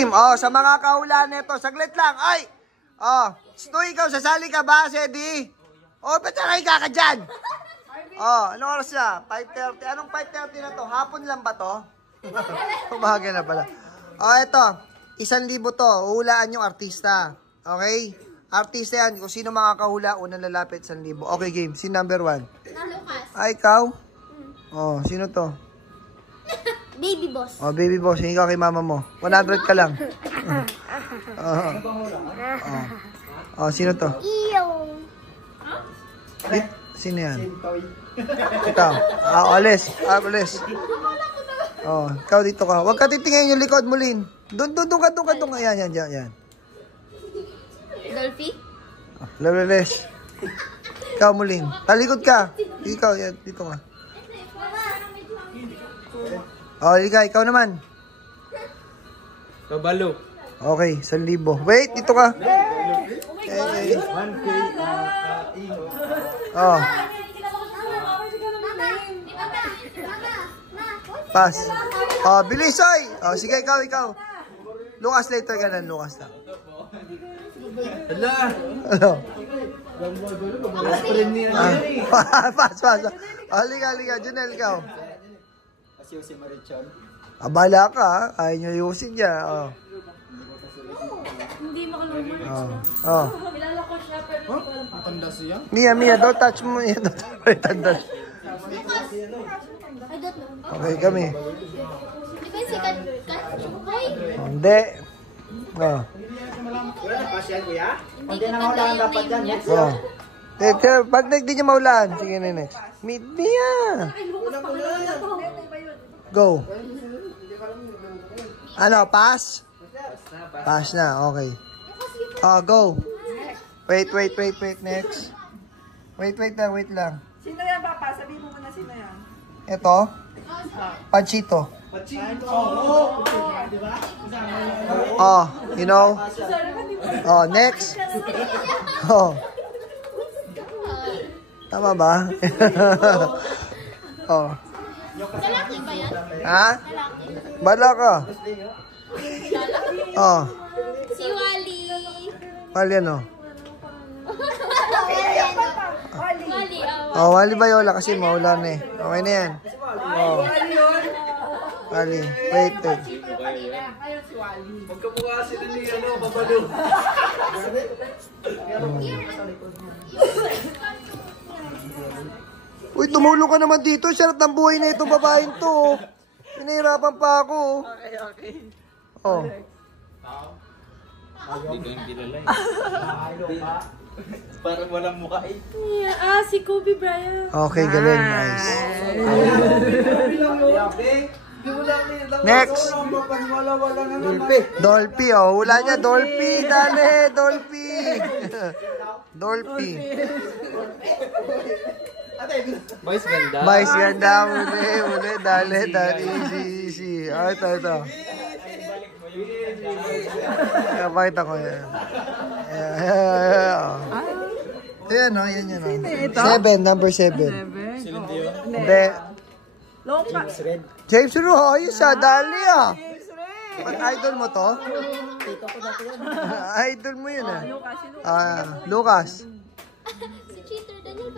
game. Oh, sa mga kahulaan nito, saglit lang. Ay! Oh, Stu, ikaw, sasali ka ba, Sedi? Oh, ba't ka dyan? Oh, anong oras na? 5:30. Anong 5:30 na to? Hapon lang ba to? Umaga na pala. Oh, ito. 1,000 to. Hulaan yung artista. Okay? Artista yan. Kung sino makakahula, unang lalapit 1,000. Okay, game. Si number 1. Lucas. Ay, ikaw? Oh, sino to? Baby boss. Oh, baby boss. Ikaw kay mama mo. 100 ka lang. Oh, sino to? Iyong. Sino yan? Ikaw. Alis. Alis. Oh, ikaw dito ka. Huwag ka titingin yung likod mo, Lin. Doon ka. Yan. Dolphy? Laleles. Ikaw mo, Lin. Talikod ka. Ikaw, yan. Dito ka. Oh, ikaw naman. Kabalo. Okay, 1,000. Wait, dito ka. 1K. Oh. Pass. Oh, bilis, oy. Oh, sige, ikaw. Lucas, later ka na, Lucas lang. Hala. Ano? Pass. Oh, liga. Junel, ikaw. Si Marichon. Abala ka, ha? Ayaw niya yusin niya. Oh. Hindi makalumar. Oh. Kilala ko siya pero hindi ko alam. Matanda siya? Mia, don't touch mo. Mia, don't touch. I don't know. Okay, kami. Di ba si Katsukoy? Hindi. Oh. Wala na pa siya, kuya? Hindi na mahulaan dapat yan. Oh. Pag hindi niya maulaan. Sige na next. Meet Mia. Go. Ano, pass? Pass na, okay. Oh, go. Wait. Next. Wait lang. Sino yan, Papa? Sabihin mo muna sino yan. Ito. Panchito. Oh, you know? Oh, next. Oh. Tama ba? Oh. Lalaki ba yan? Ha? Lalaki? Bala ka. Oh. Si Wally. Wali ano? Wally, Oh, Wali Bayola kasi maulan eh. Okay na yan. Oh. Wali. Wait. Magkamukha sila ni Babalo. Uy, tumulong ka naman dito. Sarap ng buhay na itong babaeng to. Pinahirapan pa ako. Okay. Oh. Hindi ko yung kilala eh. Parang walang mukha eh. Si Kobe Bryant. Okay, galing. Nice. Next. Dolphy. Oh, hula niya. Dolphy. Dali, Dolphy. Dolphy. Vice ganda. Vice ganda. Muli. Dali. Easy. Ah, ito. Pakita ko yan. Ayan, no? Yan. ito? 7, number 7. Hindi. Lompa. James Ru, ayos ah. Dali ah. James Ray. Ba't idol mo to? Idol mo yun ah. Lucas. Si Cheater, Daniel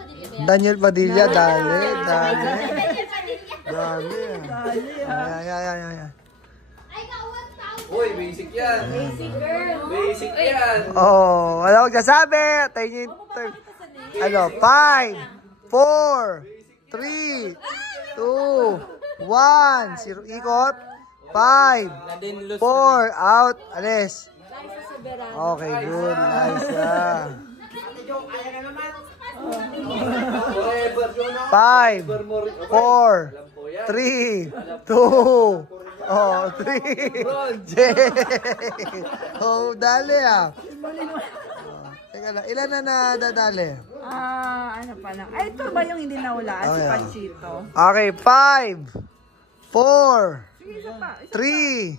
Daniel Padilla ba yan? Padilla, dali. Daniel Padilla. Yan. Ay, ka-1,000. Uy, basic yan. Girl. Basic yan. Oh, wala ko sasabi. Tayo niyo yung turn. Ano, 5, 4, 3, 2, 1. Zero, ikot. 5, 4, out. Alis. Okay, good. Nice. 5, 4, 3, 2, 3. Oh, dali ah. Teka lang, ilan na nadadali? Ano pa lang. Ay, ito ba yung hindi nahulaan? Si Panchito. Okay, 5, 4, Sige, isa pa. 3,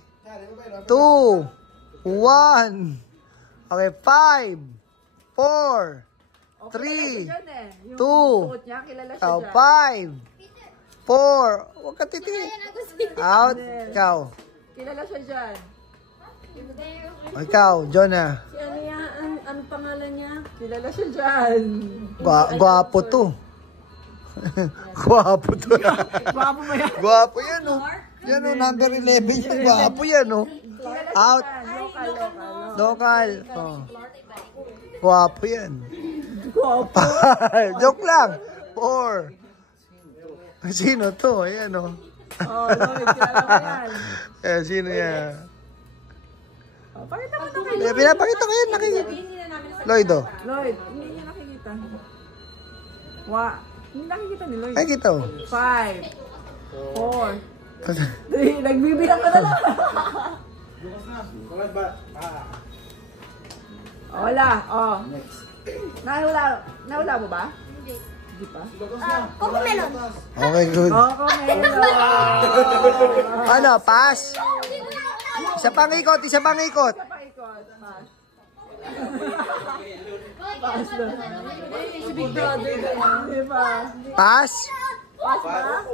2, 1. Okay, 5, 4, 3, 2, ikaw, 5, 4, huwag ka titingin. Out, ikaw. Kilala siya dyan. Ikaw, Jonah. Si ano yan? Ano pangalan niya? Kilala siya dyan. Gwapo to. Gwapo to. Gwapo ba yan? Gwapo yan, oh. Yan, oh, number 11 yan. Gwapo yan, oh. Out. Local. Oh. Gwapo yan. Gwapo. Joke lang. 4. Sino to? Ayan, oh. Oh, Lloyd, kilala mo yan. Eh, sino yan? Oh, pakita mo na kay Pinapakita ko yan. Nakikita. Lloyd, oh. Lloyd. Hindi niya nakikita. Hindi nakikita ni Lloyd. Nakikita, oh. 5, 4, 3. Nagbibilang ka na lang. Bukas ba? Wala. Oh. Nawala mo ba? Hindi pa. Cocomelon. Okay, good. Cocomelon. Ano, pass? Isa pang ikot, isa pang ikot. Paikot. Pass na. Si Big Brother ganyan. Di ba? Pass? Pass ba?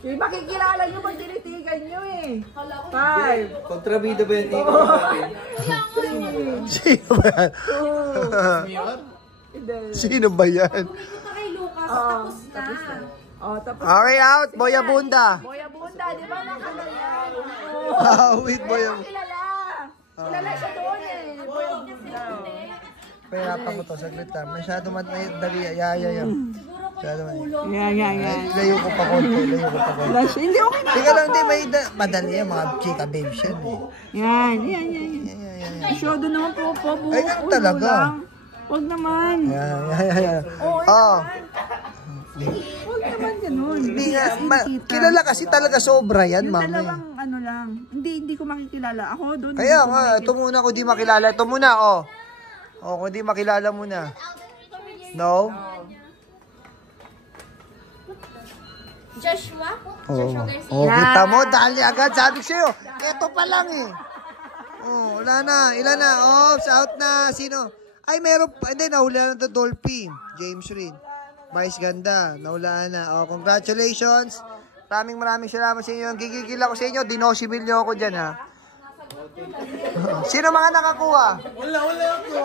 Yung makikilala nyo pag tinitigan nyo eh. 5, Kontrabida ba yan? 3, Sino ba yan? 2. Sino ba yan? Tapos na. Oh, tapos Okay, out. Boya Bunda. Boya Bunda, di ba nakala yan? Wait, Boya. Kilala. Kilala siya doon eh. Boya Bunda. Pahirapan ko to, saglit lang. Masyado madali. Yaya yan. Masyado madali. Yan. Layo ko pa konti. Flash. Hindi, okay na. Tika lang, hindi. Madali yan. Mga chika babes yan eh. Yan. Yan. Masyado naman po. Ay, ganun talaga. Huwag naman. Yan. Oo, Oh. huwag naman ganun. Hindi nga. Kilala kasi talaga sobra yan, Yung mami. dalawang ano lang. Hindi ko makikilala. Ako doon. Kaya nga, ito muna kung di makilala. Ito muna, oh. Oh, kung di makilala muna. No? Joshua? Oh, Joshua Garcia. oh, kita mo, dali agad. Sabi ko sa'yo, ito pa lang eh. Oh, wala na. Ilan na? Oops, out na. Sino? Ay, meron pa. Hindi, nahulaan na ito, Dolphy. James Reed. Vice ganda. Nahulaan na. Oh, congratulations. Maraming salamat sa inyo. Gigigil ako sa inyo. Dinosimil nyo ako dyan, ha? Sino mga nakakuha? Wala ako.